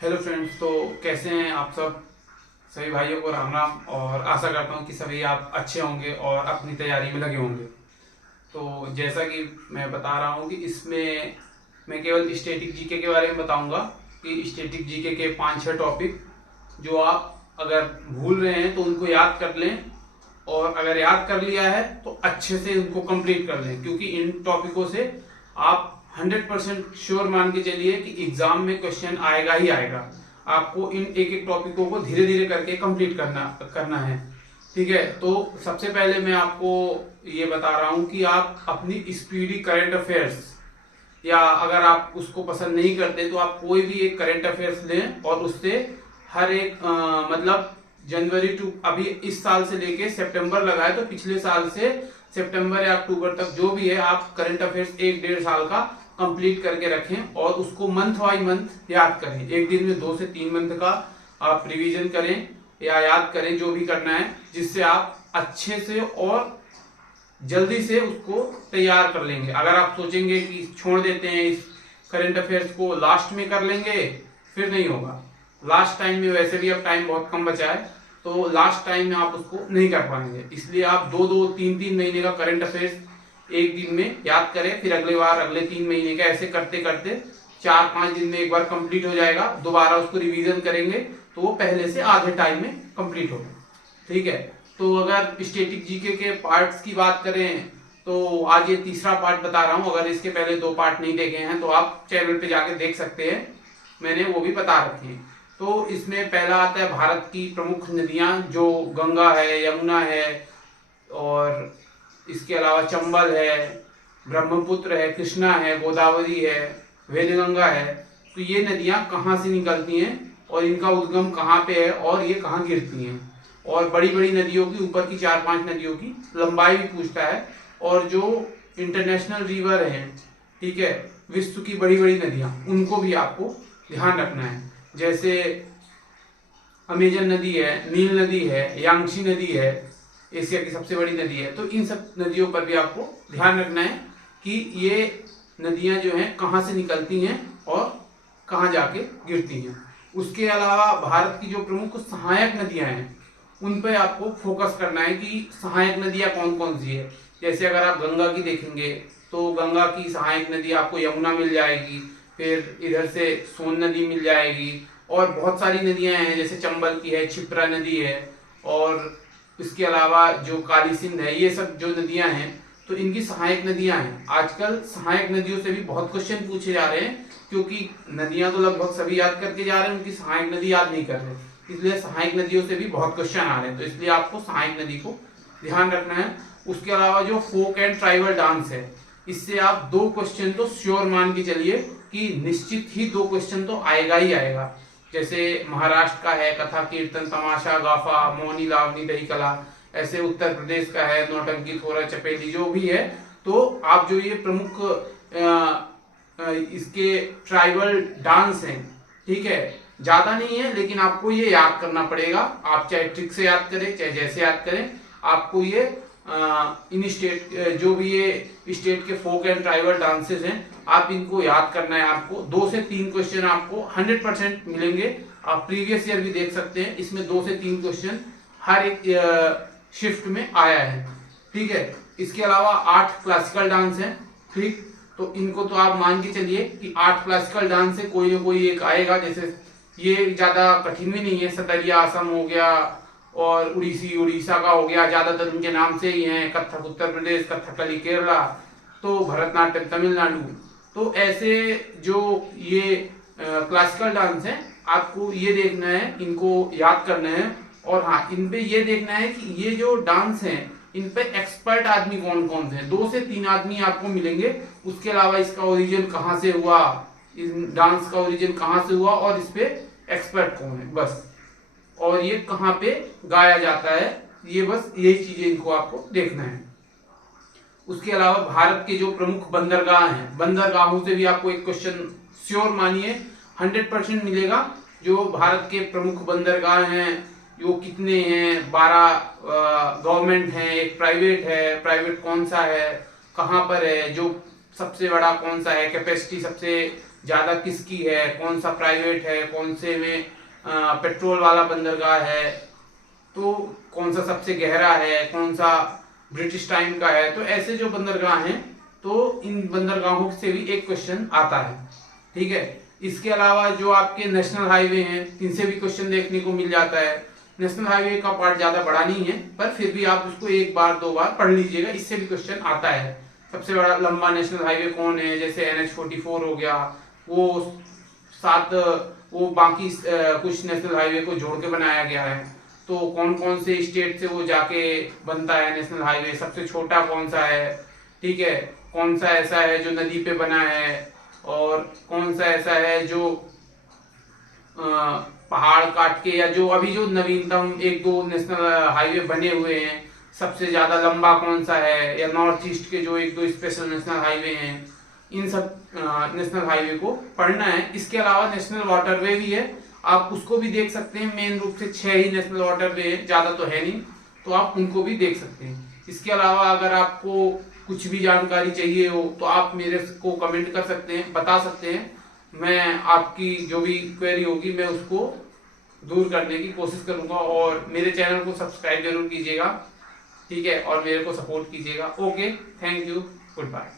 Hello friends, तो कैसे हैं आप सब। सभी भाइयों को राम राम। और आशा करता हूँ कि सभी आप अच्छे होंगे और अपनी तैयारी में लगे होंगे। तो जैसा कि मैं बता रहा हूँ कि इसमें मैं केवल स्टैटिक जीके के बारे में बताऊंगा कि स्टैटिक जीके के 5-6 टॉपिक जो आप अगर भूल रहे हैं तो उनको याद कर लें, और अगर याद कर लिया है तो अच्छे से उनको कंप्लीट कर लें, क्योंकि इन टॉपिकों से आप 100% श्योर मान के चलिए कि एग्जाम में क्वेश्चन आएगा ही आएगा। आपको इन एक एक टॉपिकों को धीरे धीरे करके कंप्लीट करना करना है। ठीक है, तो सबसे पहले मैं आपको ये बता रहा हूं कि आप अपनी स्पीडी करंट अफेयर्स, या अगर आप उसको पसंद नहीं करते तो आप कोई भी एक करंट अफेयर्स लें और उससे हर एक मतलब जनवरी टू अभी इस साल से लेके सितंबर लगाए तो पिछले साल से सितंबर या अक्टूबर तक जो भी है आप करंट अफेयर्स 1-1.5 साल का कंप्लीट करके रखें और उसको मंथ बाई मंथ याद करें। एक दिन में 2 से 3 मंथ का आप रिवीजन करें या याद करें, जो भी करना है, जिससे आप अच्छे से और जल्दी से उसको तैयार कर लेंगे। अगर आप सोचेंगे कि छोड़ देते हैं इस करंट अफेयर्स को, लास्ट में कर लेंगे, फिर नहीं होगा। लास्ट टाइम में वैसे भी अब टाइम बहुत कम बचा है, तो लास्ट टाइम में आप उसको नहीं कर पाएंगे। इसलिए आप 2-2, 3-3 महीने का करंट अफेयर्स एक दिन में याद करें, फिर अगले बार अगले 3 महीने का, ऐसे करते करते 4-5 दिन में एक बार कंप्लीट हो जाएगा। दोबारा उसको रिवीजन करेंगे तो वो पहले से आधे टाइम में कंप्लीट होगा। ठीक है, तो अगर स्टैटिक जीके के पार्ट्स की बात करें तो आज ये तीसरा पार्ट बता रहा हूं। अगर इसके पहले 2 पार्ट नहीं देखे हैं तो आप चैनल पे जाके देख सकते हैं, मैंने वो भी बता रखे हैं। तो इसमें पहला आता है भारत की प्रमुख नदियां, जो गंगा है, यमुना है, और इसके अलावा चंबल है, ब्रह्मपुत्र है, कृष्णा है, गोदावरी है, वेदगंगा है। तो ये नदियां कहाँ से निकलती हैं और इनका उद्गम कहाँ पे है और ये कहाँ गिरती हैं। और बड़ी बड़ी नदियों की, ऊपर की 4-5 नदियों की लंबाई भी पूछता है, और जो इंटरनेशनल रिवर है, ठीक है, विश्व की बड़ी बड़ी नदियां, उनको भी आपको ध्यान रखना है। जैसे अमेजन नदी है, नील नदी है, यांगशी नदी है, एशिया की सबसे बड़ी नदी है। तो इन सब नदियों पर भी आपको ध्यान रखना है कि ये नदियां जो हैं कहाँ से निकलती हैं और कहाँ जाके गिरती हैं। उसके अलावा भारत की जो प्रमुख सहायक नदियां हैं उन पे आपको फोकस करना है कि सहायक नदियां कौन कौन सी है। जैसे अगर आप गंगा की देखेंगे तो गंगा की सहायक नदी आपको यमुना मिल जाएगी, फिर इधर से सोन नदी मिल जाएगी, और बहुत सारी नदियां हैं, जैसे चंबल की है, क्षिप्रा नदी है, और इसके अलावा जो काली सिंध है, ये सब जो नदियां हैं तो इनकी सहायक नदियां हैं। आजकल सहायक नदियों से भी बहुत क्वेश्चन पूछे जा रहे हैं, क्योंकि नदियां तो लगभग सभी याद करके जा रहे हैं, उनकी सहायक नदी याद नहीं कर रहे, इसलिए सहायक नदियों से भी बहुत क्वेश्चन आ रहे हैं। तो इसलिए आपको सहायक नदी को ध्यान रखना है। उसके अलावा जो फोक एंड ट्राइबल डांस है, इससे आप 2 क्वेश्चन तो श्योर मान के चलिए कि निश्चित ही 2 क्वेश्चन तो आएगा ही आएगा। जैसे महाराष्ट्र का है कथा, कीर्तन, तमाशा, गाफा, मौनी, लावनी, दही कला। ऐसे उत्तर प्रदेश का है नौटंकी, थोड़ा, चपेली, जो भी है। तो आप जो ये प्रमुख इसके ट्राइबल डांस हैं, ठीक है, ज्यादा नहीं है, लेकिन आपको ये याद करना पड़ेगा। आप चाहे ट्रिक से याद करें, चाहे जैसे याद करें, आपको ये इन स्टेट, जो भी ये स्टेट के फोक एंड ट्राइबल डांसेस हैं, आप इनको याद करना है। आपको 2 से 3 क्वेश्चन आपको 100% मिलेंगे। आप प्रीवियस ईयर भी देख सकते हैं, इसमें 2 से 3 क्वेश्चन हर एक शिफ्ट में आया है। ठीक है, इसके अलावा 8 क्लासिकल डांस है। ठीक, तो इनको तो आप मान के चलिए कि 8 क्लासिकल डांस से कोई ना कोई एक आएगा। जैसे ये ज्यादा कठिन भी नहीं है, सतरिया असम हो गया, और उड़ीसी उड़ीसा का हो गया, ज्यादातर उनके नाम से ही हैं। कथक उत्तर प्रदेश, कथकली केरला, तो भरतनाट्यम तमिलनाडु। तो ऐसे जो ये क्लासिकल डांस है, आपको ये देखना है, इनको याद करना है। और हाँ, इन पे ये देखना है कि ये जो डांस है, इन पे एक्सपर्ट आदमी कौन कौन से हैं। 2 से 3 आदमी आपको मिलेंगे। उसके अलावा इसका ओरिजिन कहाँ से हुआ, इस डांस का ओरिजिन कहाँ से हुआ, और इस पे एक्सपर्ट कौन है, बस। और ये कहाँ पे गाया जाता है, ये बस यही चीजें इनको आपको देखना है। उसके अलावा भारत के जो प्रमुख बंदरगाह हैं, बंदरगाहों से भी आपको एक क्वेश्चन श्योर मानिए 100% मिलेगा। जो भारत के प्रमुख बंदरगाह हैं, वो कितने हैं, 12 गवर्नमेंट हैं, एक प्राइवेट है। प्राइवेट कौन सा है, कहाँ पर है, जो सबसे बड़ा कौन सा है, कैपेसिटी सबसे ज़्यादा किसकी है, कौन सा प्राइवेट है, कौन से में पेट्रोल वाला बंदरगाह है, तो कौन सा सबसे गहरा है, कौन सा ब्रिटिश टाइम का है। तो ऐसे जो बंदरगाह हैं तो इन बंदरगाहों से भी एक क्वेश्चन आता है, ठीक है। इसके अलावा जो आपके नेशनल हाईवे हैं इनसे भी क्वेश्चन देखने को मिल जाता है। नेशनल हाईवे का पार्ट ज्यादा बड़ा नहीं है, पर फिर भी आप उसको एक बार दो बार पढ़ लीजिएगा, इससे भी क्वेश्चन आता है। सबसे बड़ा लंबा नेशनल हाईवे कौन है, जैसे NH-44 हो गया, वो बाकी कुछ नेशनल हाईवे को जोड़ के बनाया गया है। तो कौन कौन से स्टेट से वो जाके बनता है नेशनल हाईवे, सबसे छोटा कौन सा है, ठीक है, कौन सा ऐसा है जो नदी पे बना है, और कौन सा ऐसा है जो पहाड़ काट के, या जो अभी जो नवीनतम एक दो नेशनल हाईवे बने हुए हैं सबसे ज्यादा लंबा कौन सा है, या नॉर्थ ईस्ट के जो एक दो स्पेशल नेशनल हाईवे हैं, इन सब नेशनल हाईवे को पढ़ना है। इसके अलावा नेशनल वाटरवे भी है, आप उसको भी देख सकते हैं। मेन रूप से 6 ही नेशनल वाटरवे है, ज्यादा तो है नहीं, तो आप उनको भी देख सकते हैं। इसके अलावा अगर आपको कुछ भी जानकारी चाहिए हो तो आप मेरे को कमेंट कर सकते हैं, बता सकते हैं। मैं आपकी जो भी क्वेरी होगी मैं उसको दूर करने की कोशिश करूंगा, और मेरे चैनल को सब्सक्राइब जरूर कीजिएगा, ठीक है, और मेरे को सपोर्ट कीजिएगा। Okay, thank you, good bye.